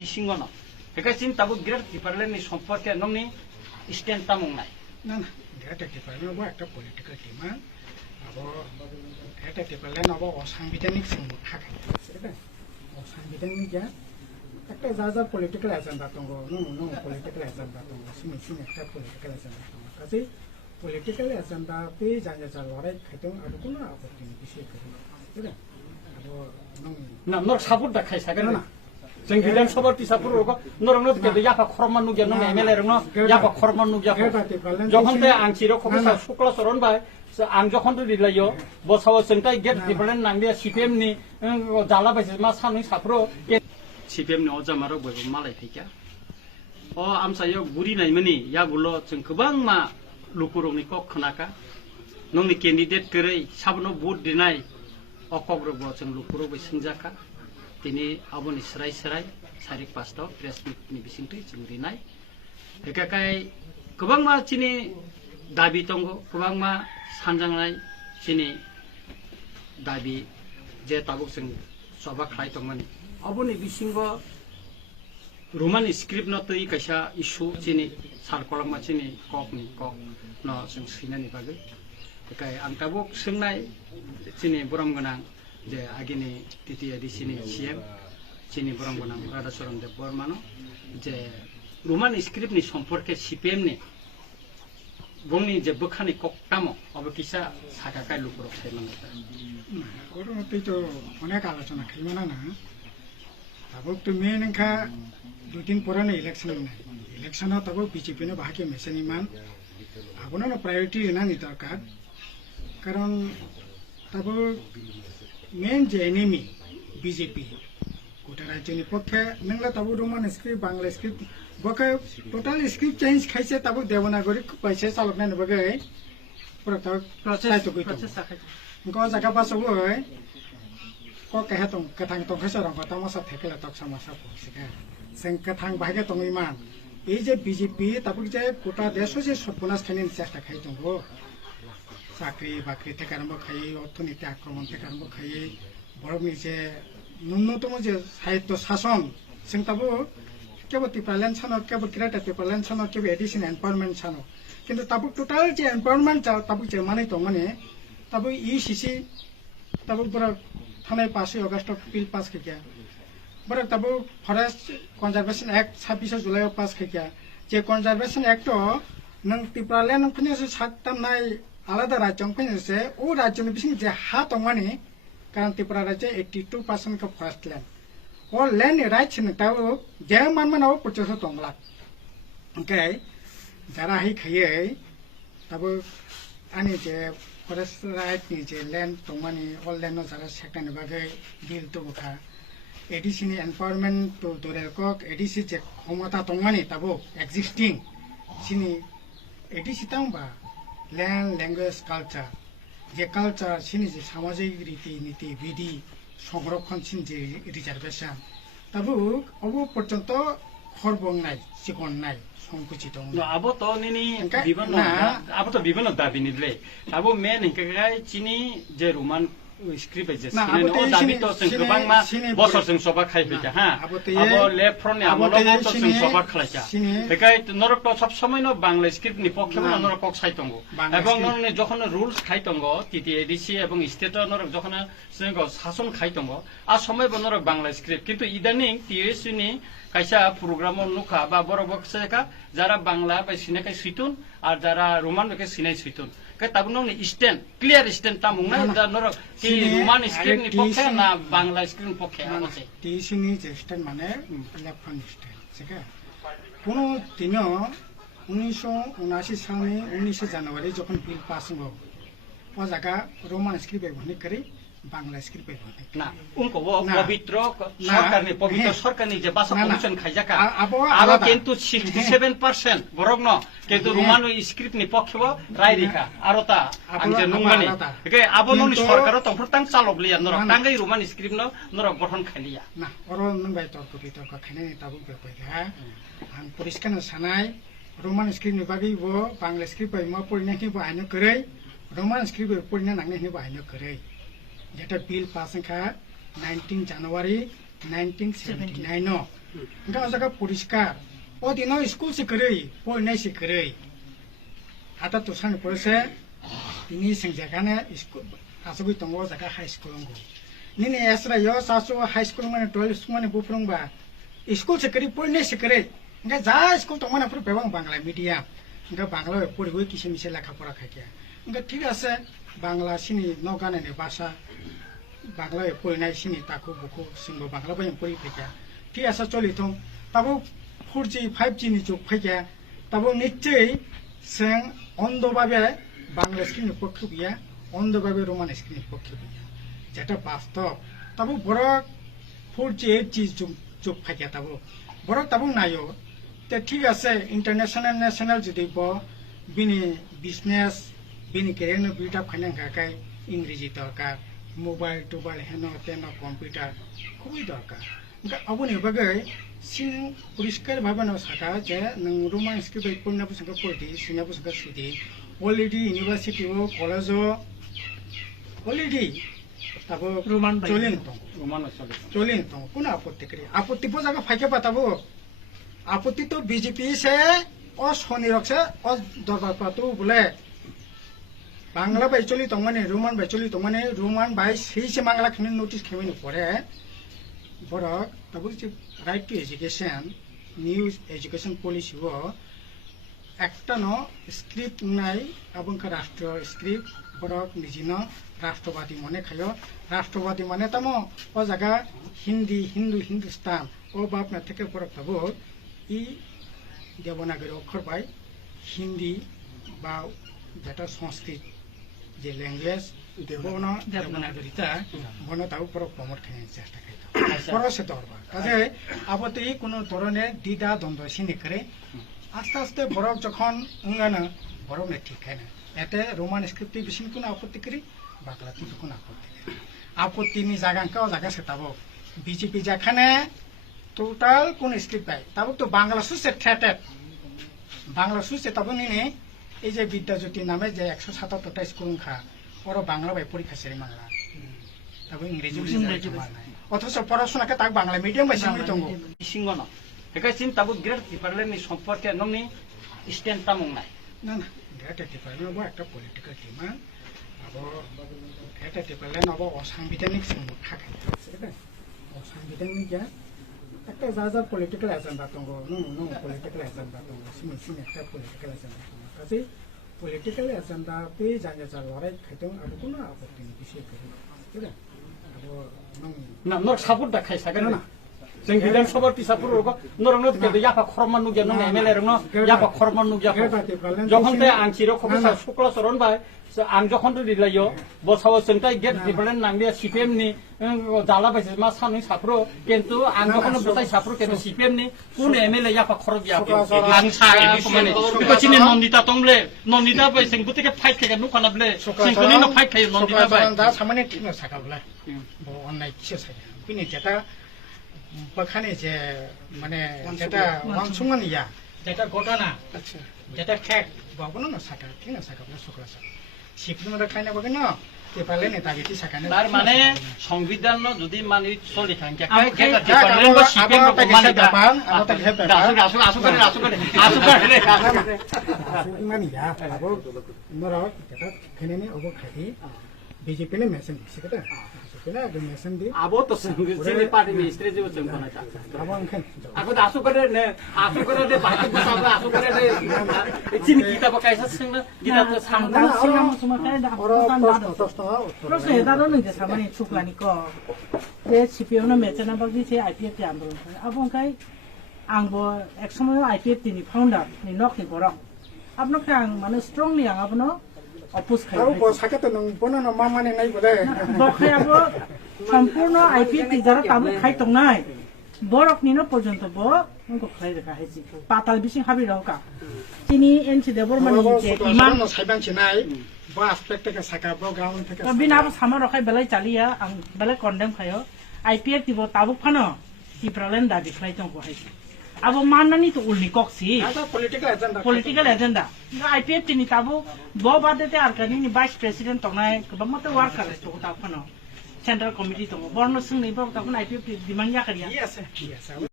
Singono. Hekasin tabu great different ni সম্পর্কে নংনি stand Tamang নাই না না এটা ডিপার্টমেন্ট বা একটা পলিটিক্যাল ডিমান্ড আবো এটা ডিপার্টমেন্ট আবো অসাংবিধানিক থাকে সেটা অসাংবিধানিক যা একটা যা যা পলিটিক্যাল এজেন্ডা দङ নো পলিটিক্যাল এজেন্ডা দङ সিমিসিম একটা পলিটিক্যাল এজেন্ডা দङ কাজে পলিটিক্যাল এজেন্ডা पे जाने जा लड़ाई खायदों आरो कुनो आपत्तिनि बिषय गैया सेटा आरो नों ना नर सापुर दा खाय सागोन ना जों गिलान सबर तिसापुर रग नरनो के याफा खरमान नुगिया नो एमएलए रनो याफा खरमान नुगिया যখন তে আং চির খবর শুক্লা চরণ ভাই আং যখন তো দিলাইयो বসাও जोंताय गेट डिफारेंट नांगले सीपीएम नि जाला बायसे मा सानै साफ्रो सीपीएम नि अजामारो बयबो मालाय थैका अ आमसायो गुरि नायमनि या बुलो जों गोबां मा लुपुरंनि क खोनाका नंनि कैंडिडेट गरै साबनो भोट दिनाय अकग्रब जों लुपुरो बैसंजाका তিনি আবনি সরাই সরাই সারিক পাস্ট প্রেস মিটনি বিসিংथि जों रिनाय एकाकाय गोबां मा चिनि दाबि दङ गोबां मा सानजांनाय चिनि दाबि जे ताबुक जों सभा खाय दंमोन अबनि बिसिंग रोमान स्क्रिप्ट न तै कैसा इशु चिनि सारकलमा चिनि ककनि कक न जों सिनानि बागै एकाय आं ताबुक सोंनाय चिनि बरम गोनां जे आगिनि टीटीआईडीसी सीएम चीनी बरंगना राधाचरण देव बर्मानो जे रोमान स्क्रिप्ट नि सम्पर्के सीपीएम नि गंनि जे बखानि कक्टामो अब किसा साकाकाय लुपुरक थायमाना ओरमते तो अनेक आलोचना खायमाना ना तब तो मेनखा दुई दिन पुरानो इलेक्शन इलेक्शन तब बीजेपी ने बाकी मेसेनी मान आबोना प्रायोरिटी ना नि दरकार कारण तब मेन जे एनिमी बीजेपी गोटा राज्यनि पक्षे नंगला तब रोमान स्क्रिप्ट बांग्ला स्क्रिप्ट बके टोटल स्क्रिप्ट चेंज खाइसे तब देवनागरी पैसे चालकना नबगे प्रोसेस तो गो जगह पासो है को कहे तो कथां तो खसे रंग तमसा थेकेला तक समस्या पसिका जों कथां बाहागे तो इमान ए जे बीजेपी तब जे गोटा देश से सपनास खायनि चेष्टा खाय दंगो চাকরি বাকরি থেকে আরম্ভ খাই অর্থনীতি আক্রমণ থেকে আরম্ভ খাই বরফনি যে ন্যূনতম যে সাহিত্য শাসন जों তাবো কেবল টিপালেন ছানো কেবল ক্রিয়েটিভ টিপালেন ছানো কেবল এডিশন এম্পাওয়ারমেন্ট ছানো কিন্তু তাবো টোটাল যে এম্পাওয়ারমেন্ট তাবো যে মানে তো মানে তাবো ইসিসি তাবো বড় থানায় 5 আগস্ট বিল পাস খাইয়া বড় তাবো forest conservation act 26 July pass খাইয়া যে কনজারভেশন অ্যাক্ট নং টিপালেন ফিনে সাততামনাय आलादा राज्य फैनोसे ओ राज्य बिसिं जे हा दंमाने कारण त्रिपुरा राज्य 82% का फरेस्ट लैंड और लैंड राइट्स न ताव जे मानमानाव पचस दंला ओके जरा ही खायै तब आनि जे फरेस्ट राइट नि जे लैंड दंमाने ऑल लैंड जरा सेक्टनि बागै बिल तो बखा एडिसिनि एनवायरनमेंट तो दोरेलकक एडिसि जे क्षमता दंमाने तब एक्जिस्टिंग सिनि एडिसि तांबा लैंड लैंग्वेज कल्चर जे कल्चर सिनि जे सामाजिक रीति नीति विधि संरक्षण सिन जे रिजर्वेशन तब अब पर्यंत खरबंनाय सिगननाय संकुचित दं आबो तो निनि विभिन्न आबो तो विभिन्न दाबि निले आबो मेन हिंकाय चिनि जे रोमान स्क्रिप्ट जे सिने ओ दाबि तो जों गोबां मा बसर जों सभा खायफैका हा आबो लेफ्ट फ्रन्ट नि आबो तो जों सभा खालायका बेखाय नरक तो सब समय न बांग्ला स्क्रिप्ट नि पक्षे नरक पक्ष साइतंगो এবং নরনে যখন রুলস খাইতंगो টিটিআইডিসি এবং স্টেট নরক যখন जों শাসন খাইতंगो आ समय নরক বাংলা স্ক্রিপ্ট কিন্তু ইদানিং টিএসসি नि কাইসা প্রোগ্রাম নুখা বা বড় বক্সেকা যারা বাংলা বা সিনাকাই সিতুন আর যারা রোমান কে সিনাই সিতুন কে তাবনো স্ট্যান্ড ক্লিয়ার স্ট্যান্ড তামুংনা নরক কি रोमान स्क्रिप्ट नि पक्षे ना बांग्ला स्क्रिप्ट पक्षे আছে টিএসসি नि যে স্ট্যান্ড মানে লেফট ফ্রন্ট স্ট্যান্ড সেটা কোনো দিনও 1979 সালে 19 জানুয়ারি যখন বিল পাস হলো ও জায়গা रोमान स्क्रिप्ट ব্যবহার করে बांग्ला स्क्रिप्ट ব্যবহার না उनको वो पवित्र सरकारनि जे भाषा कमिशन खाइजाका आरो किन्तु 67% बरगनो किन्तु रोमान स्क्रिप्ट नि पक्षव रायरिका आरो ता आंजे नंगमानि के आबोननि सरकार त फरतां चालबलिया नरक तांगै रोमान स्क्रिप्ट न नरक गठन खालिया ना अरो नंबाय तर्क बितर्क खाने ताबु बेपैहा आं परिष्कार सानाय रोमान स्क्रिप्ट नि बागै वो बांग्ला स्क्रिप्ट बाय मा परिनाखि बाहायनो करै रोमान स्क्रिप्ट परिना नांगनै बाहायनो करै जेटा बिल पास खा 19 জানুয়ারি 1979 no nga jaga poriskar o dino school se korei poinai se korei hata to san porse ini sengjagane school asugui tongo jaga high school ngo nini esra yo sasu high school mane 12 school mane bufrong ba school se korei poinai se korei nga ja school tongmana pur bebang bangla medium nga bangla poriwe kisi mise lekha pora khakia nga ঠিক আছে বাংলা সিনি নগানে ভাষা বাংলায় পড়িনাই সিনি তাকো বুকো সিংহ Bangla by পড়ি ফেকা ঠিক আছে চলি থং তাবো 4G 5G নি যুগ ফেকা তাবো নিশ্চয়ই সেং অন্ধভাবে বাংলা স্ক্রিনের পক্ষে বিয়া অন্ধভাবে রোমান স্ক্রিনের পক্ষে বিয়া যেটা বাস্তব তাবো বড় 4G 8G যুগ ফেকা তাবো বড় তাবো নাইও তে ঠিক আছে ইন্টারন্যাশনাল ন্যাশনাল যদি ব বিনি business bini kereno build-up khanang kakai ইংরেজি দরকার মোবাইল টোবাইল হেন তেন কম্পিউটার খুবই দরকার অবনি বাগে সিন পরিষ্কার ভাবে না থাকা যে নং রোমান স্ক্রিপ্ট পড়নাবো সঙ্গে পড়ি সিনাবো সঙ্গে সুদি অলরেডি ইউনিভার্সিটি ও কলেজ অলরেডি তাবো রোমান চলেন তো রোমান চলেন তো কোন আপত্তি করি আপত্তি পো জায়গা ফাইকে পাতাবো আপত্তি তো বিজেপি সে ও শনি রকছে ও দরবার পাতো বলে বাংলা বাই চলি তো মানে রোমান বাই চলি তো মানে রোমান বাই সেই সে বাংলা খানে নোটিস খেমিনি পরে বড় তাবো যে right to education news education policy ও একটা ন স্ক্রিপ্ট নাই এবং রাষ্ট্রীয় স্ক্রিপ্ট বড় নিজিন রাষ্ট্রবাদী মনে খায় রাষ্ট্রবাদী মানে তামো ও জায়গা হিন্দি হিন্দু হিন্দুস্তান ও বাপনা থেকে বড় তাবো ই দেবনাগরী অক্ষর বাই হিন্দি বা যেটা সংস্কৃত যে ল্যাঙ্গুয়েজ দেবন দেবনাগরীটা বন তাও পর প্রমোট খাই চেষ্টা খাই পর সে দরবা কাজে আপত্তি কোনো ধরনের দ্বিধা দ্বন্দ্ব সিনি করে আস্তে আস্তে বরফ যখন উঙ্গানো বরফ ঠিক খায় না এতে রোমান স্ক্রিপ্টে বেশি কোনো আপত্তি করি বাংলাতে কোনো আপত্তি করি আপত্তিনি জায়গাঙ্কাও জায়গা সেটাবো বিজেপি যেখানে টোটাল কোন স্ক্রিপ্ট পায় তাবো তো বাংলা সুসে ঠেটেট বাংলা সুসে তাবো নিনে এই যে বিদ্যাজ্যোতি নামে যে 177টা স্কুল খা ওরা বাংলা বাই পরীক্ষা সেরে বাংলা তারপর ইংরেজি অথচ পড়াশোনাকে তাক বাংলা মিডিয়াম বাই সিঙ্গি দङ সিংগন হেকাইছিন তাবো গ্রেড ডিপার্টমেন্টনি সম্পর্কে নংনি স্ট্যান্ড তামং নাই না না গ্রেড ডিপার্টমেন্ট বো একটা পলিটিক্যাল টিমা আবো গ্রেড ডিপার্টমেন্ট আবো অসাংবিধানিক সিংহ থাকাই সেটা অসাংবিধানিক যা একটা যা যা পলিটিক্যাল এজেন্ডা দङ নো পলিটিক্যাল এজেন্ডা দङ সিমি একটা পলিটিক্যাল এজেন্ডা কাজে পলিটিক্যাল এজেন্ডা পে জায়গা যা লড়াই খাইদों আবো কোনো আপত্তি নেই বিষয় করে ঠিক আছে আবো না নর সাপোর্ট দা খাই সাগেন না जों बिधान सभा टिसापुर नरंनो के याफा खरमान नुगिया नो एमएलए रंनो याफा खरमान नुगिया যখন তে আংচিরো খবসা শুক্লা চরণ বাই আং যখন দিলাইयो বসাও जोंताय गेट डिपार्टमेंट नांगिया सीपीएम नि जाला बायसे मा सानै साफ्रो किन्तु आं যখন বসাই साफ्रो किन्तु सीपीएम नि কোন एमएलए याफा खरबिया आं सा মানে কচিনি নন্দিতা তংলে নন্দিতা বাই जों বুতেকে ফাইট থেকে নুখানাবলে जोंखौनि न फाइट खायो নন্দিতা বাই दा सामान्य टिनो साकाबला ब अननाय किसे साका बिनि जेटा बखाने जे माने जेटा वांसुमान या जेटा घटना अच्छा जेटा फैक्ट बाबुनो न साका थिन साकाबला सुकरा सा सिक्किम रा खाइना बगन के पाले नेता बिति साकाने तार माने संविधान न যদি মানি চলি থাকে কাই কেটা ডিপার্টমেন্ট বা সিপিএম को माने जापान अब तक है आसु करे मानी या अब नरो जेटा खेनेने अब खादि बीजेपी ने मेसेज दिसकेटा केला ग मेसेज दि अब तो सिने पार्टी में स्ट्रेटेजी वो चंपना था अब अंखन aku dah asu करे दे बाकी बसा asu करे दे चिनी kita pakai sesungguhnya kita tuh sama terus ya taruh nih sama nih cukla nih kok dia CPO na macam apa sih saya IPF yang belum apa kai angbo eksomo IPF ini founder nih nok nih borok apa nok yang mana strong nih yang apa no opus kai अब साके त नङ बन न मामाने नै बोले बखाय अब সম্পূর্ণ IPF যারা তাবু খাই তো নাই বরক নিনো পর্যন্ত ব নকো খাই দেখা হইছি পাতাল বিসিং হাবি রকা তিনি এনসি দেবর মানে যে ইমান সাইবান চিনাই বা আসপেক্ট থেকে সাকা ব গ্রাউন্ড থেকে বিনা আব সামা রখাই বেলাই চালিয়া আং বেলাই কন্ডেম খাयो IPF দিব তাবু ফানো টিপ্রালেন দাবি খাই তো হইছি अब माननानि तो उल्नि कक्सी पॉलिटिकल एजेंडा IPF तिनि ताबो ब बादेते आरकानि नि वाइस प्रेसिडेंट तंनाय गोबां मते वार्कार तो ताफनो सेन्ट्रल कमिटि दङ बर्न सोंनायफोराव ताकु आइपिएफ डिमान्ड जाखारिया Yes, yes.